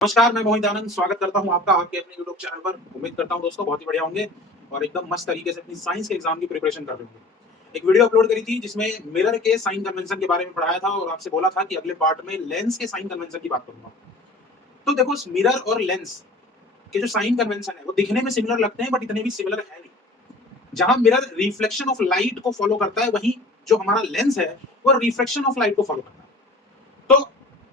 नमस्कार, मैं मोहित आनंद स्वागत करता हूं आपका आपके अपने यूट्यूब चैनल पर। उम्मीद करता हूं दोस्तों बहुत ही बढ़िया होंगे और एकदम मस्त तरीके से अपनी साइंस के एग्जाम की प्रिपरेशन कर रहे होंगे। एक वीडियो अपलोड करी थी जिसमें मिरर के साइन कन्वेंशन के बारे में पढ़ाया था और आपसे बोला था कि अगले पार्ट में लेंस के साइन कन्वेंशन की बात करूंगा। तो देखो, मिरर और लेंस के जो साइन कन्वेंशन है वो दिखने में सिमिलर लगते हैं, बट इतने भी सिमिलर है नहीं। जहां मिरर रिफ्लेक्शन ऑफ लाइट को फॉलो करता है, वहीं जो हमारा लेंस है वो रिफ्लेक्शन ऑफ लाइट को फॉलो करता है। तो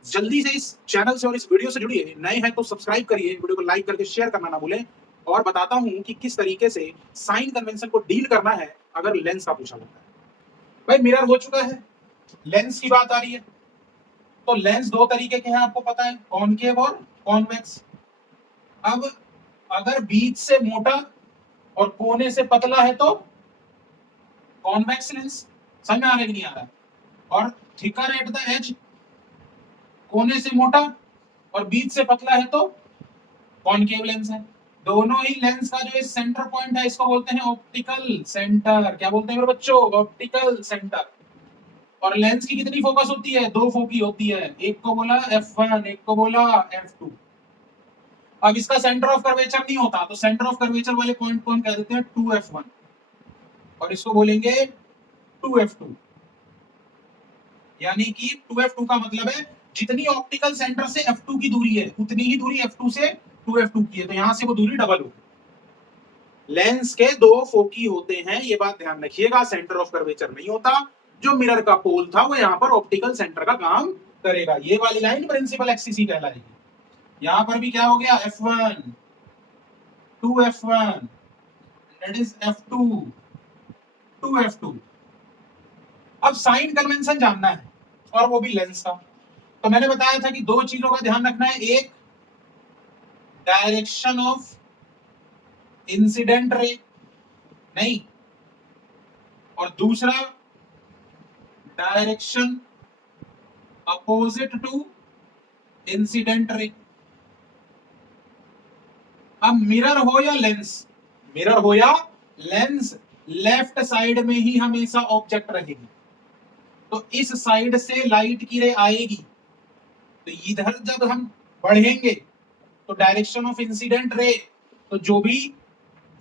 जल्दी से इस चैनल से और इस वीडियो से जुड़िए। नए हैं तो सब्सक्राइब करिए, वीडियो को लाइक करके शेयर करना ना भूलें। और बताता हूं कि किस तरीके से साइन कन्वेंशन को डील करना है अगर लेंस का पूछा जाता है। भाई, मिरर हो चुका है, लेंस की बात आ रही है। तो लेंस दो तरीके के हैं, आपको पता है, कॉनकेव और कॉन्वेक्स। अब अगर बीच से मोटा और कोने से पतला है तो कॉन्वेक्स लेंस। समझ में आ रहा है कि नहीं आ रहा? और थिकर एट द एज, कोने से मोटा और बीच से पतला है तो कॉनकेव लेंस है। दोनों ही लेंस का जो सेंटर पॉइंट है इसको बोलते हैं ऑप्टिकल सेंटर। क्या बोलते हैं मेरे बच्चों? Optical centre. और लेंस की कितनी फोकस होती है? दो फोकी होती है। एक को बोला f1, एक को बोला f2। अब इसका सेंटर ऑफ कर्वेचर नहीं होता, तो सेंटर ऑफ कर्वेचर वाले पॉइंट को हम कह देते हैं 2f1 और इसको बोलेंगे 2f2। यानी कि 2f2 का मतलब है जितनी ऑप्टिकल सेंटर से f2 की दूरी है उतनी ही दूरी f2 से 2f2 की है, तो यहां से वो दूरी डबल होगी। लेंस के दो फोकी होते हैं, ये बात ध्यान रखिएगा। सेंटर ऑफ कर्वेचर नहीं होता। जो मिरर का पोल था वो यहाँ पर ऑप्टिकल सेंटर का काम करेगा। ये वाली लाइन प्रिंसिपल एक्सिस ही कहलाएगी। यहां पर भी क्या हो गया? f1 2f1 that is f2 2f2। अब साइन कन्वेंशन जानना है और वो भी लेंस का। तो मैंने बताया था कि दो चीजों का ध्यान रखना है। एक, डायरेक्शन ऑफ इंसिडेंट रे, नहीं, और दूसरा direction opposite to incident ray. अब मिरर हो या लेंस, मिरर हो या लेंस, लेफ्ट साइड में ही हमेशा ऑब्जेक्ट रहेगी। तो इस साइड से लाइट की रे आएगी, तो इधर जब हम बढ़ेंगे तो डायरेक्शन ऑफ इंसिडेंट रे, तो जो भी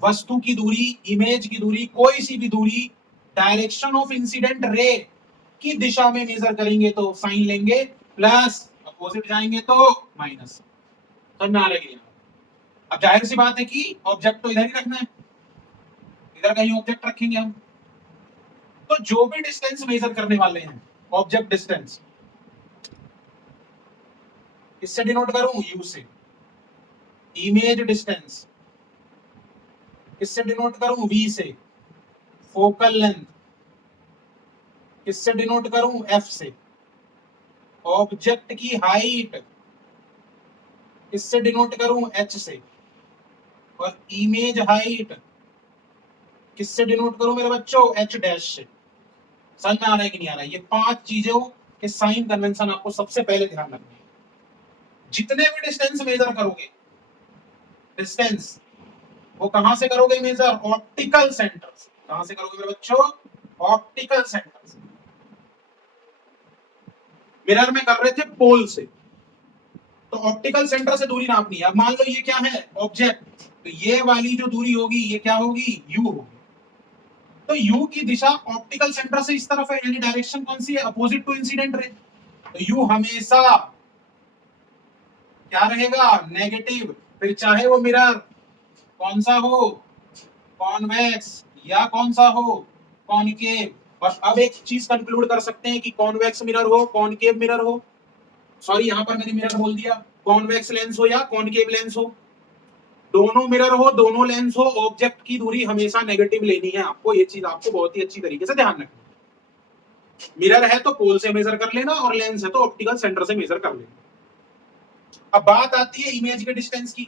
वस्तु की दूरी, इमेज की दूरी, कोई सी भी दूरी डायरेक्शन ऑफ इंसिडेंट रे की दिशा में मेजर करेंगे तो साइन लेंगे प्लस, अपोजिट जाएंगे तो माइनस। समझ में आ रहा है? अब जाहिर सी बात है कि ऑब्जेक्ट तो इधर ही रखना है, इधर कहीं ऑब्जेक्ट रखेंगे हम। तो जो भी डिस्टेंस मेजर करने वाले हैं, ऑब्जेक्ट डिस्टेंस, किससे डिनोट करूं? यू से। इमेज डिस्टेंस किससे डिनोट करूं? वी से। फोकल लेंथ किससे डिनोट करूं? एफ से। ऑब्जेक्ट की हाइट किससे डिनोट करूं? एच से। और इमेज हाइट किससे डिनोट करूं मेरे बच्चों? एच डैश से। समझ में आ रहा है कि नहीं आ रहा है? ये पांच चीजों के साइन कन्वेंशन आपको सबसे पहले ध्यान रखने हैं। जितने भी डिस्टेंस मेजर करोगे, डिस्टेंस वो कहां से करोगे मेजर? ऑप्टिकल सेंटर से। कहां से करोगे मेरे बच्चों? ऑप्टिकल सेंटर से। मिरर में कर रहे थे पोल से, तो ऑप्टिकल सेंटर से दूरी नापनी है। अब मान लो ये क्या है? ऑब्जेक्ट। तो ये वाली जो दूरी होगी ये क्या होगी? यू होगी। तो यू की दिशा ऑप्टिकल सेंटर से इस तरफ है, यानी डायरेक्शन कौन सी है? Opposite to incident ray. तो यू हमेशा क्या रहेगा? नेगेटिव। फिर चाहे वो मिरर कौन सा हो, कॉन्वेक्स या कौन सा हो, कॉनकेव। और अब एक चीज कंक्लूड कर सकते हैं कि कॉन्वेक्स मिरर हो, कॉनकेव मिरर हो, सॉरी यहां पर मैंने मिरर बोल दिया, कॉन्वेक्स लेंस हो या कॉनकेव लेंस हो, दोनों मिरर हो, दोनों लेंस हो, ऑब्जेक्ट की दूरी हमेशा नेगेटिव लेनी है आपको। ये चीज आपको बहुत ही अच्छी तरीके से ध्यान रखनी है। मिरर है तो पोल से मेजर कर लेना और लेंस है तो ऑप्टिकल सेंटर से मेजर कर लेना। अब बात आती है इमेज के डिस्टेंस की।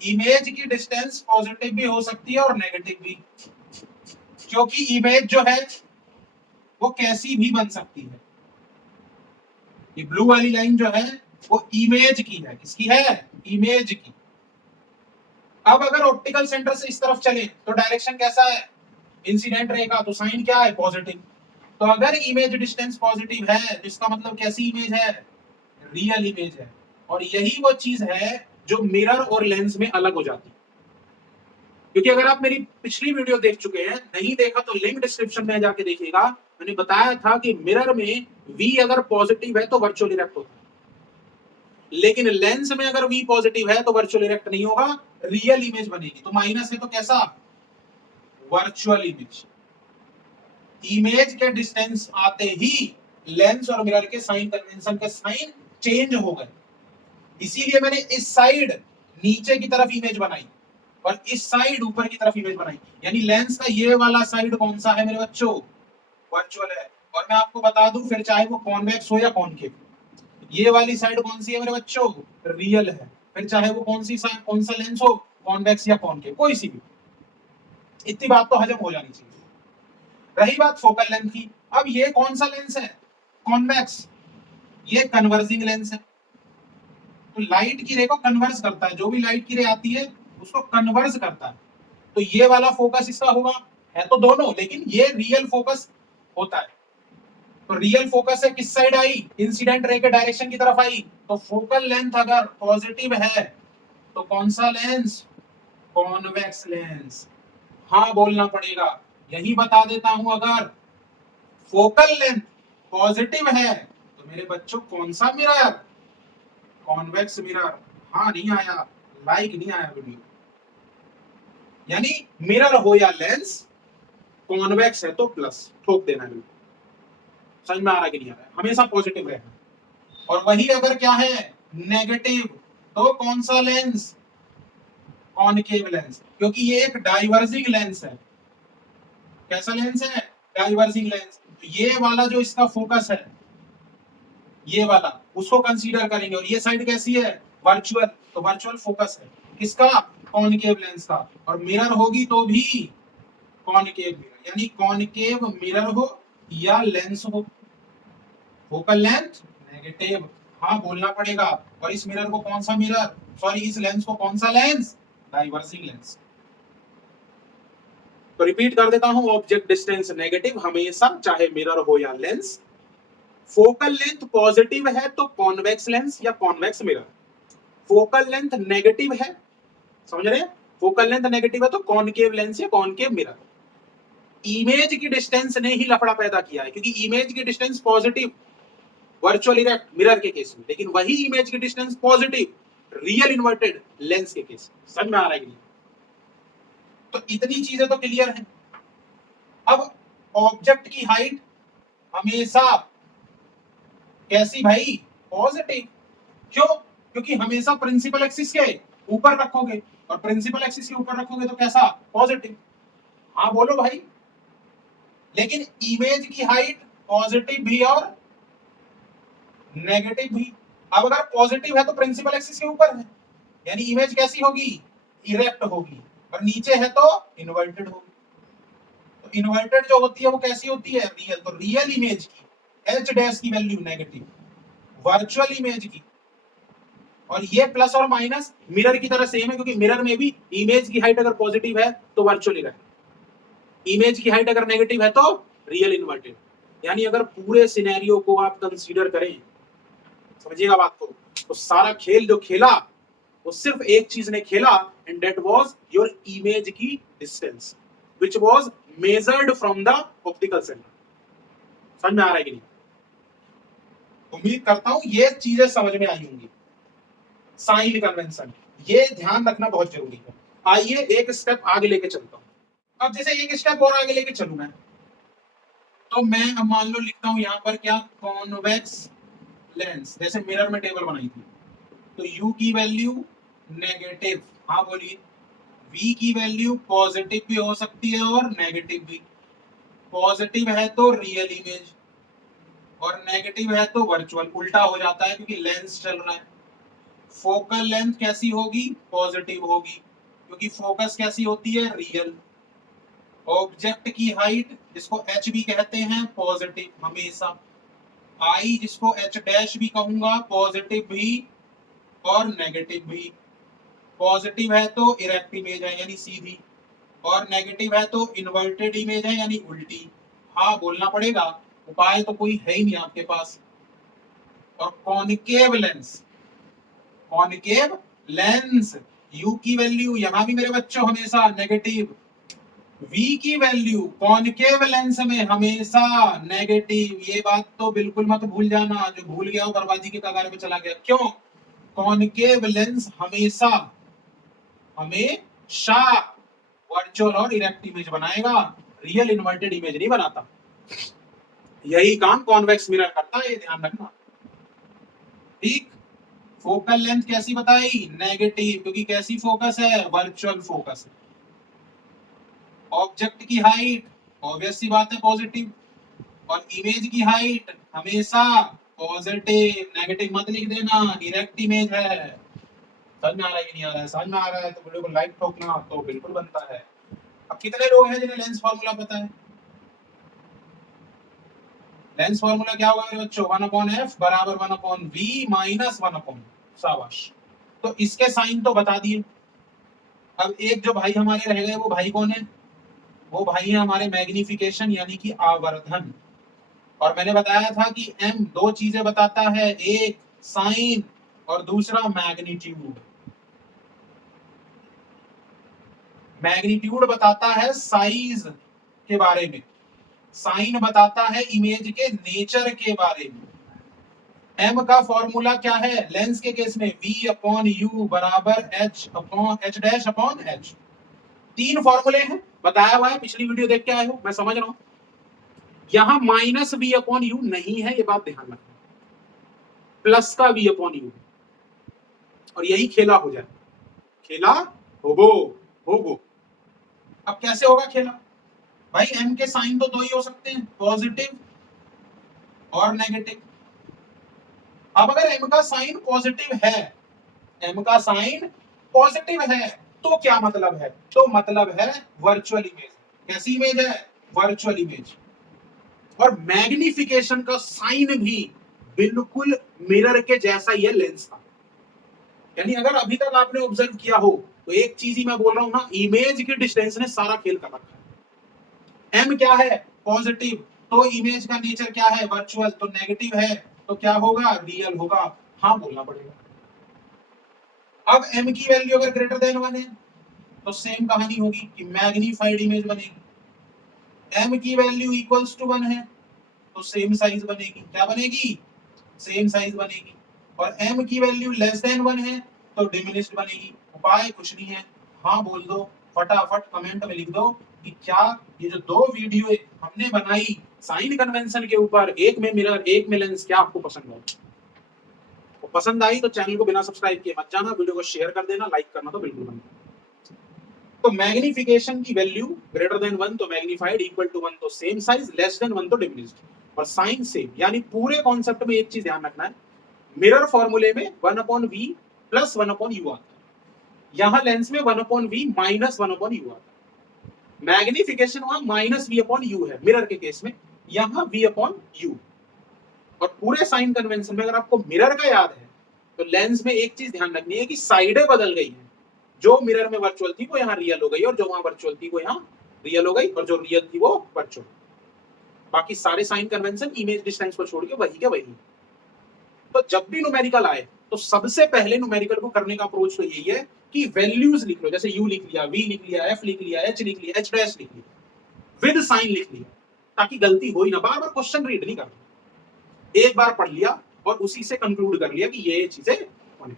इमेज की डिस्टेंस पॉजिटिव भी हो सकती है और नेगेटिव भी, क्योंकि इमेज जो है वो कैसी भी बन सकती है। ये ब्लू वाली लाइन जो है वो इमेज की है। किसकी है? इमेज की। अब अगर ऑप्टिकल सेंटर से इस तरफ चले तो डायरेक्शन कैसा है? इंसिडेंट रे का, तो साइन क्या है? पॉजिटिव। तो अगर इमेज डिस्टेंस पॉजिटिव है, इसका मतलब कैसी इमेज है? रियल इमेज है। और यही वो चीज है जो मिरर और लेंस में अलग हो जाती है। क्योंकि अगर आप मेरी पिछली वीडियो देख चुके हैं, नहीं देखा तो लिंक डिस्क्रिप्शन में जाके देखिएगा। मैंने बताया था कि मिरर में V अगर पॉजिटिव है तो वर्चुअल इरेक्ट होता है, लेकिन लेंस में अगर V पॉजिटिव है तो वर्चुअल इरेक्ट नहीं होगा, रियल इमेज बनेगी। तो माइनस है तो कैसा? Virtual image. इमेज के डिस्टेंस आते ही लेंस और मिरर के साइन कन्वेंशन के साइन चेंज हो गए। इसीलिए मैंने इस साइड नीचे की तरफ इमेज बनाई और इस साइड ऊपर की तरफ इमेज बनाई। यानी लेंस का ये वाला साइड कौन सा है मेरे बच्चों? वर्चुअल है। और मैं आपको बता दूं, फिर चाहे वो कॉन्वेक्स हो या कॉनकेव, ये वाली साइड कौन सी है मेरे बच्चों? रियल है। फिर चाहे वो कौन सा लेंस हो, कॉन्वेक्स या कॉनकेव, कोई सी भी। इतनी बात तो हजम हो जानी चाहिए। रही बात फोकल लेंथ की, अब ये कौन सा लेंस है? कॉन्वेक्स। ये कन्वर्जिंग लेंस है, तो लाइट की रे को कन्वर्स करता है। जो भी लाइट की रे आती है उसको कन्वर्स करता है। तो ये वाला फोकस इसका होगा, है तो दोनों, लेकिन ये रियल फोकस होता है। तो रियल फोकस है किस साइड आई? इंसिडेंट रे के डायरेक्शन की तरफ आई। तो फोकल लेंथ अगर पॉजिटिव है तो कौन सा लेंस? Convex lens. हाँ बोलना पड़ेगा। यही बता देता हूं, अगर फोकल लेंथ पॉजिटिव है तो मेरे बच्चों कौन सा मिरर? Convex mirror. हाँ नहीं आया, लाइक नहीं आया वीडियो। यानी मिरर हो या लेंस, कॉन्वेक्स है तो प्लस ठोक देना है। समझ में आ रहा है कि नहीं आ रहा है? हमेशा पॉजिटिव रहना। और वही अगर क्या है? नेगेटिव, तो कौन सा लेंस? कॉनकेव लेंस, क्योंकि ये एक डाइवर्जिंग लेंस है। कैसा लेंस है? Diverging lens. तो ये वाला जो इसका फोकस है, ये वाला, उसको कंसीडर करेंगे। और ये साइड कैसी है? वर्चुअल। तो वर्चुअल फोकस है किसका? कॉनकेव लेंस का। और मिरर होगी तो भी कॉनकेव मिरर, यानी कॉनकेव मिरर हो या लेंस हो, फोकल लेंथ नेगेटिव। हाँ बोलना पड़ेगा। और इस मिरर को कौन सा मिरर, सॉरी इस लेंस को कौन सा लेंस? Diverging lens. तो रिपीट कर देता हूं, ऑब्जेक्ट डिस्टेंस नेगेटिव हमेशा, चाहे मिरर हो या लेंस। फोकल लेंथ पॉजिटिव है तो कॉन्वेक्स लेंस या convex mirror. Focal length negative है, समझ रहे हैं? फोकल लेंथ नेगेटिव है तो कॉनकेव लेंस या कॉनकेव मिरर। इमेज की डिस्टेंस ने ही लफड़ा पैदा किया है, क्योंकि इमेज की distance positive virtual erect mirror के केस में, लेकिन वही इमेज की distance positive real inverted lens के केस में। समझ में आ रहा है कि नहीं? तो इतनी चीजें तो क्लियर है। अब ऑब्जेक्ट की हाइट हमेशा कैसी भाई? पॉजिटिव। क्यों? क्योंकि हमेशा प्रिंसिपल एक्सिस के ऊपर रखोगे, और प्रिंसिपल एक्सिस के ऊपर रखोगे तो कैसा? पॉजिटिव। हाँ बोलो भाई। लेकिन इमेज की हाइट पॉजिटिव भी और नेगेटिव भी। अब अगर पॉजिटिव है तो प्रिंसिपल एक्सिस के ऊपर है, यानी इमेज कैसी होगी? इरेक्ट होगी। और नीचे है तो इन्वर्टेड होगी। तो इन्वर्टेड जो होती है वो कैसी होती है? रियल। तो रियल इमेज की एच डैश की वैल्यू नेगेटिव, वर्चुअल इमेज की। और ये प्लस और माइनस मिरर की तरह सेम है, क्योंकि मिरर में भी इमेज की हाइट अगर पॉजिटिव है तो वर्चुअल इरेक्ट, इमेज की हाइट अगर नेगेटिव है तो रियल इन्वर्टेड। यानी अगर पूरे सिनेरियो को आप कंसीडर करें, समझिएगा बात को, तो सारा खेल जो खेला वो सिर्फ एक चीज ने खेला, and that was your image की distance which was measured from the optical centre. समझ में आ रहा है कि नहीं? उम्मीद करता हूं ये चीजें समझ में आई होंगी। साइन कन्वेंशन, ये ध्यान रखना बहुत जरूरी है। आइए एक स्टेप आगे लेके चलता हूं। अब जैसे एक स्टेप और आगे लेके चलूं मैं, तो मैं अब मान लो लिखता हूं यहां पर क्या? Convex lens. जैसे मिरर में टेबल बनाई थी, तो U की वैल्यू नेगेटिव, हाँ बोलिए। V की वैल्यू पॉजिटिव भी हो सकती है और नेगेटिव भी। पॉजिटिव है तो रियल इमेज, और नेगेटिव है तो वर्चुअल। उल्टा हो जाता है क्योंकि लेंस चल रहा है। फोकल लेंथ कैसी होगी? पॉजिटिव होगी, क्योंकि फोकस कैसी होती है? रियल। ऑब्जेक्ट की हाइट जिसको h भी कहते हैं पॉजिटिव हमेशा। आई जिसको h डैश भी कहूंगा, पॉजिटिव भी और नेगेटिव भी। पॉजिटिव है तो इरेक्ट इमेज है यानी सीधी, और नेगेटिव है तो इन्वर्टेड इमेज है यानी उल्टी। हाँ बोलना पड़ेगा, उपाय तो कोई है ही नहीं आपके पास। और concave lens, concave lens, u की वैल्यू यहां भी मेरे बच्चों हमेशा नेगेटिव, v की वैल्यू कॉनकेव लेंस में हमेशा नेगेटिव। ये बात तो बिल्कुल मत भूल जाना, जो भूल गया वो बर्बादी के कगार पे चला गया। क्यों? कॉनकेव लेंस हमेशा हमेशा वर्चुअल और इरेक्ट इमेज बनाएगा, रियल इन्वर्टेड इमेज नहीं बनाता। यही काम कॉन्वेक्स मिरर करता है, ये ध्यान रखना। ठीक, फोकल लेंथ कैसी बताई? नेगेटिव, क्योंकि कैसी फोकस है? वर्चुअल फोकस है। ऑब्जेक्ट की हाइट ऑब्वियस सी बात है पॉजिटिव, और इमेज की हाइट हमेशा पॉजिटिव, नेगेटिव मत लिख देना, इरेक्ट इमेज है। समझ में आ रहा है कि नहीं आ रहा है? समझ में आ रहा है तो वीडियो को लाइक ठोकना तो बिल्कुल बनता है। अब कितने लोग हैं जिन्हें लेंस फार्मूला पता है? लेंस फार्मूला क्या होगा मेरे बच्चों? 1/f बराबर 1/v माइनस 1/, शाबाश। तो इसके साइन तो बता दिए। अब एक जो भाई हमारे रह गए, वो भाई कौन है? वो भाई है हमारे मैग्निफिकेशन यानी कि आवर्धन। और मैंने बताया था कि m दो चीजें बताता है, एक साइन और दूसरा मैग्नीट्यूड। मैग्नीट्यूड बताता है साइज के बारे में, साइन बताता है इमेज के नेचर के बारे में। m का फॉर्मूला क्या है लेंस के केस में? v/u बराबर h/h। तीन फॉर्मूले हैं, बताया हुआ है, पिछली वीडियो देख के आए हो, मैं समझ रहा हूं। यहां -v/u नहीं है, ये बात ध्यान रखना, प्लस का v/u, और यही खेला हो जाए, खेला होगो। अब कैसे होगा खेला? भाई m के साइन तो दो ही हो सकते हैं, पॉजिटिव और नेगेटिव। अब अगर m का साइन पॉजिटिव है, m का साइन पॉजिटिव है, तो क्या मतलब है? तो मतलब है वर्चुअल इमेज। कैसी इमेज है? Virtual image. और मैग्निफिकेशन का साइन भी बिल्कुल मिरर के जैसा ही है लेंस का। यानी अगर अभी तक आपने ऑब्जर्व किया हो तो एक चीज ही मैं बोल रहा हूं ना, इमेज की डिस्टेंस ने सारा खेल कर रखा है। m क्या है? पॉजिटिव, तो इमेज का नेचर क्या है? वर्चुअल, तो नेगेटिव है तो क्या होगा? रियल होगा। हाँ बोलना पड़ेगा। अब m की वैल्यू अगर ग्रेटर देन 1 है तो सेम कहानी होगी कि मैग्नीफाइड इमेज बनेगी। m की वैल्यू इक्वल्स टू 1 है तो सेम साइज बनेगी। क्या बनेगी? सेम साइज बनेगी। और m की वैल्यू लेस देन 1 है तो डिमिनिश्ड बनेगी। उपाय कुछ नहीं है, हाँ बोल दो, फटाफट कमेंट में लिख दो कि क्या ये जो दो वीडियो हमने बनाई साइन कन्वेंशन के ऊपर, एक में मिरर एक में लेंस, क्या आपको पसंद आई? तो पसंद आई तो चैनल को बिना सब्सक्राइब किए मत जाना, वीडियो को शेयर कर देना, लाइक करना तो बिल्कुल मत। तो मैग्निफिकेशन की वैल्यू ग्रेटर देन 1 तो मैग्नीफाइड, इक्वल टू 1 तो सेम साइज, लेस देन 1 तो डिमिनिश्ड, और साइन सेम। यानी पूरे कॉन्सेप्ट में एक चीज ध्यान रखना है, मिरर फॉर्मूले में 1/v प्लस 1/u आता है, यहां लेंस में 1/v माइनस 1/u आता है। मैग्निफिकेशन वहां -v/u है मिरर के केस में, यहां v/u। और पूरे साइन कन्वेंशन में अगर आपको मिरर का याद है तो लेंस में एक चीज ध्यान रखनी है कि साइडें बदल गई हैं। जो मिरर में वर्चुअल थी वो यहाँ रियल हो गई, और जो वहां वर्चुअल थी वो यहाँ रियल हो गई, और जो रियल थी वो वर्चुअल। बाकी सारे साइन कन्वेंशन इमेज डिस्टेंस को छोड़ के वही के वही। तो जब भी न्यूमेरिकल आए तो सबसे पहले न्यूमेरिकल को करने का अप्रोच तो यही है कि वैल्यूज लिख लो, जैसे u लिख लिया, v लिख लिया, f लिख लिया, h लिख लिया, h डैश लिख लिया, विद साइन लिख लिया, ताकि गलती हो ही ना। बार बार क्वेश्चन रीड नहीं करना, एक बार पढ़ लिया और उसी से कंक्लूड कर लिया कि ये चीजें होने वाली।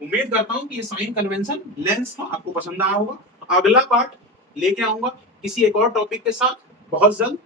उम्मीद करता हूं कि ये साइन कन्वेंशन लेंस का आपको पसंद आया होगा। अगला पार्ट लेके आऊंगा किसी एक और टॉपिक के साथ बहुत जल्द।